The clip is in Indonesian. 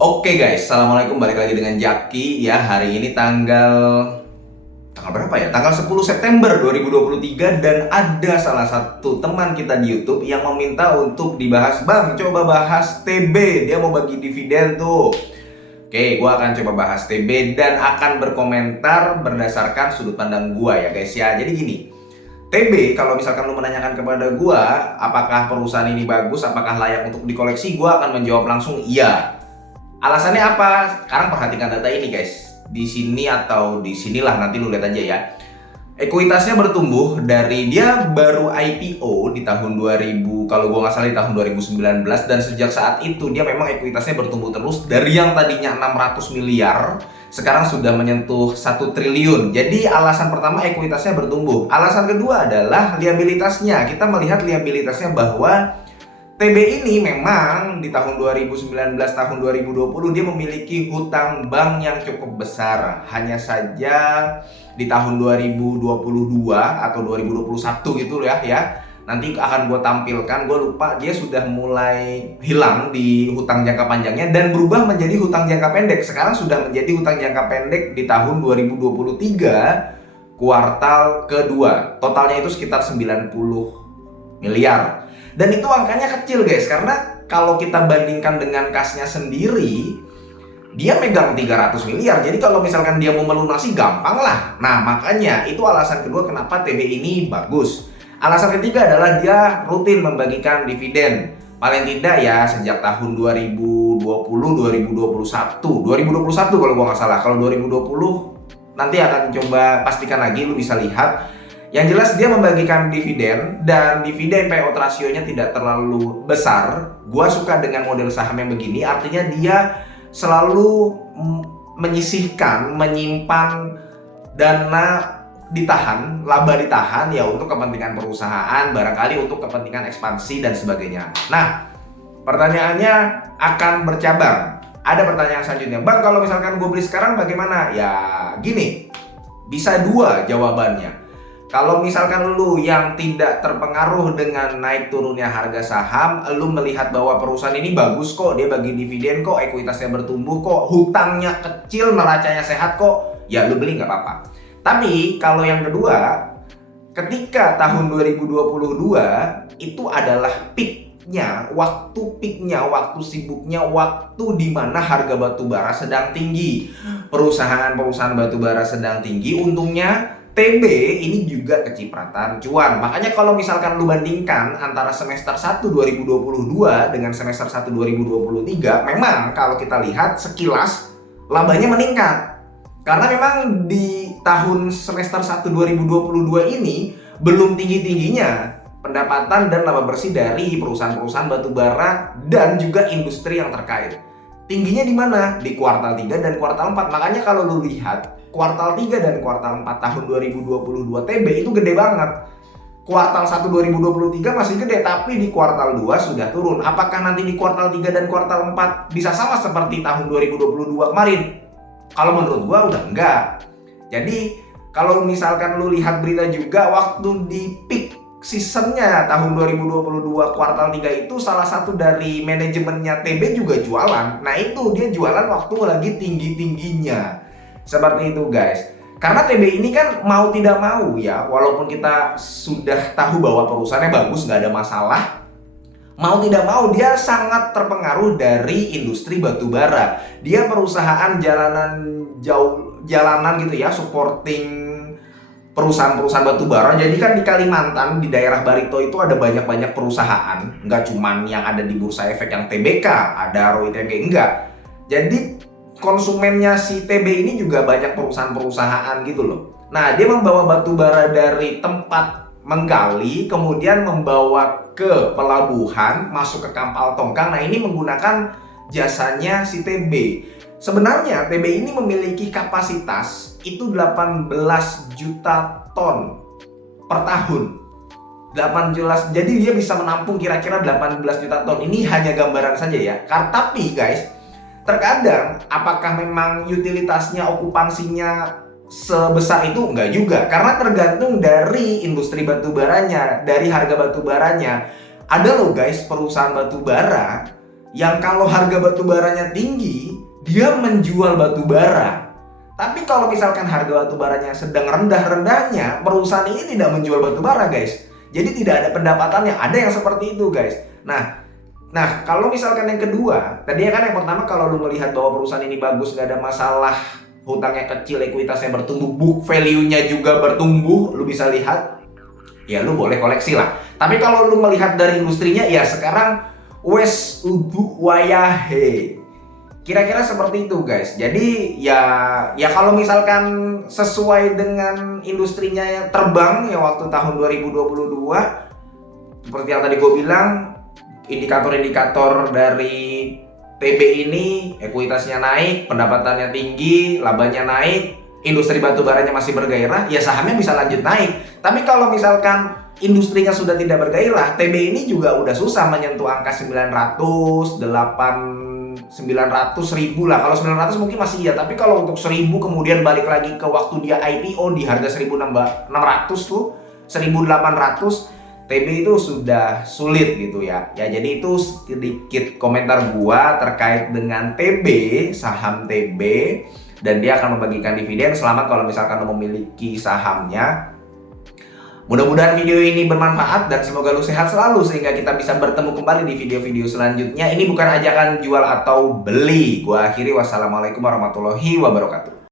Oke guys, assalamualaikum, balik lagi dengan Jaki ya. Hari ini tanggal berapa ya? Tanggal 10 September 2023 dan ada salah satu teman kita di YouTube yang meminta untuk dibahas, "Bang, coba bahas TB." Dia mau bagi dividen tuh. Oke, gua akan coba bahas TB dan akan berkomentar berdasarkan sudut pandang gua ya guys ya. Jadi gini, TB, kalau misalkan lu menanyakan kepada gua, apakah perusahaan ini bagus, apakah layak untuk dikoleksi, gua akan menjawab langsung iya. Alasannya apa? Sekarang perhatikan data ini guys. Di sini atau di sinilah, nanti lu lihat aja ya. Ekuitasnya bertumbuh dari dia baru IPO di tahun 2000, kalau gua nggak salah di tahun 2019, dan sejak saat itu dia memang ekuitasnya bertumbuh terus dari yang tadinya 600 miliar sekarang sudah menyentuh 1 triliun. Jadi alasan pertama ekuitasnya bertumbuh. Alasan kedua adalah liabilitasnya. Kita melihat liabilitasnya bahwa TB ini memang di tahun 2019, tahun 2020 dia memiliki hutang bank yang cukup besar. Hanya saja di tahun 2022 atau 2021 gitu ya. Nanti akan gue tampilkan, gue lupa, dia sudah mulai hilang di hutang jangka panjangnya dan berubah menjadi hutang jangka pendek. Sekarang sudah menjadi hutang jangka pendek di tahun 2023 kuartal kedua. Totalnya itu sekitar 90 miliar. Dan itu angkanya kecil guys, karena kalau kita bandingkan dengan kasnya sendiri, dia megang 300 miliar. Jadi kalau misalkan dia mau melunasi, gampang lah. Nah, makanya itu alasan kedua kenapa TB ini bagus. Alasan ketiga adalah dia rutin membagikan dividen. Paling tidak ya sejak tahun 2020, 2021 kalau gua nggak salah. Kalau 2020 nanti akan coba pastikan lagi, lu bisa lihat. Yang jelas dia membagikan dividen dan dividen payout rasionya tidak terlalu besar. Gua suka dengan model saham yang begini, artinya dia selalu menyisihkan, menyimpan dana ditahan, laba ditahan ya untuk kepentingan perusahaan, barangkali untuk kepentingan ekspansi dan sebagainya. Nah, pertanyaannya akan bercabang. Ada pertanyaan selanjutnya, "Bang, kalau misalkan gue beli sekarang bagaimana?" Ya gini, bisa dua jawabannya. Kalau misalkan lu yang tidak terpengaruh dengan naik turunnya harga saham, lu melihat bahwa perusahaan ini bagus kok, dia bagi dividen kok, ekuitasnya bertumbuh kok, hutangnya kecil, neracanya sehat kok, ya lu beli nggak apa-apa. Tapi kalau yang kedua, ketika tahun 2022 itu adalah peaknya, waktu sibuknya, waktu di mana harga batu bara sedang tinggi, perusahaan-perusahaan batu bara sedang tinggi, untungnya TB ini juga kecipratan cuan. Makanya kalau misalkan lu bandingkan antara semester 1 2022 dengan semester 1 2023, memang kalau kita lihat sekilas labanya meningkat. Karena memang di tahun semester 1 2022 ini belum tinggi-tingginya pendapatan dan laba bersih dari perusahaan-perusahaan batubara dan juga industri yang terkait. Tingginya di mana? Di kuartal 3 dan kuartal 4. Makanya kalau lu lihat kuartal 3 dan kuartal 4 tahun 2022 TB itu gede banget. Kuartal 1 2023 masih gede, tapi di kuartal 2 sudah turun. Apakah nanti di kuartal 3 dan kuartal 4 bisa sama seperti tahun 2022 kemarin? Kalau menurut gua udah enggak. Jadi kalau misalkan lu lihat berita juga, waktu di peak seasonnya tahun 2022 kuartal 3 itu salah satu dari manajemennya TB juga jualan. Nah itu dia jualan waktu lagi tinggi-tingginya. Seperti itu guys. Karena TB ini kan mau tidak mau ya, walaupun kita sudah tahu bahwa perusahaannya bagus, nggak ada masalah, mau tidak mau dia sangat terpengaruh dari industri batubara. Dia perusahaan jalanan gitu ya, supporting perusahaan-perusahaan batubara. Jadi kan di Kalimantan, di daerah Barito itu ada banyak-banyak perusahaan, nggak cuman yang ada di Bursa Efek yang TBK, ada ROITG, enggak. Jadi konsumennya si TB ini juga banyak perusahaan-perusahaan gitu loh. Nah, dia membawa batubara dari tempat menggali, kemudian membawa ke pelabuhan, masuk ke kapal tongkang. Nah, ini menggunakan jasanya si TB. Sebenarnya TB ini memiliki kapasitas itu 18 juta ton per tahun. 18, jadi dia bisa menampung kira-kira 18 juta ton. Ini hanya gambaran saja ya. Tapi guys, terkadang apakah memang utilitasnya, okupansinya sebesar itu? Enggak juga, karena tergantung dari industri batubaranya, dari harga batubaranya. Ada loh guys perusahaan batubara yang kalau harga batu baranya tinggi, dia menjual batu bara. Tapi kalau misalkan harga batu baranya sedang rendah-rendahnya, perusahaan ini tidak menjual batu bara, guys. Jadi tidak ada pendapatannya. Ada yang seperti itu, guys. Nah, kalau misalkan yang kedua, tadinya kan yang pertama kalau lu melihat bahwa perusahaan ini bagus, nggak ada masalah, hutangnya kecil, ekuitasnya bertumbuh, book value-nya juga bertumbuh, lu bisa lihat, ya lu boleh koleksi lah. Tapi kalau lu melihat dari industrinya, ya sekarang wes ubu wayahe. Kira-kira seperti itu, guys. Jadi ya kalau misalkan sesuai dengan industrinya yang terbang ya waktu tahun 2022, seperti yang tadi gue bilang, indikator-indikator dari TB ini ekuitasnya naik, pendapatannya tinggi, labanya naik, industri batu baranya masih bergairah, ya sahamnya bisa lanjut naik. Tapi kalau misalkan industrinya sudah tidak bergairah, TB ini juga udah susah menyentuh angka 900, 900 ribu lah. Kalau 900 mungkin masih iya, tapi kalau untuk 1000 kemudian balik lagi ke waktu dia IPO di harga 1600 tuh, 1800, TB itu sudah sulit gitu ya. Ya jadi itu sedikit komentar gua terkait dengan TB, saham TB, dan dia akan membagikan dividen. Selamat kalau misalkan lo memiliki sahamnya. Mudah-mudahan video ini bermanfaat dan semoga lo sehat selalu sehingga kita bisa bertemu kembali di video-video selanjutnya. Ini bukan ajakan jual atau beli. Gua akhiri, wassalamualaikum warahmatullahi wabarakatuh.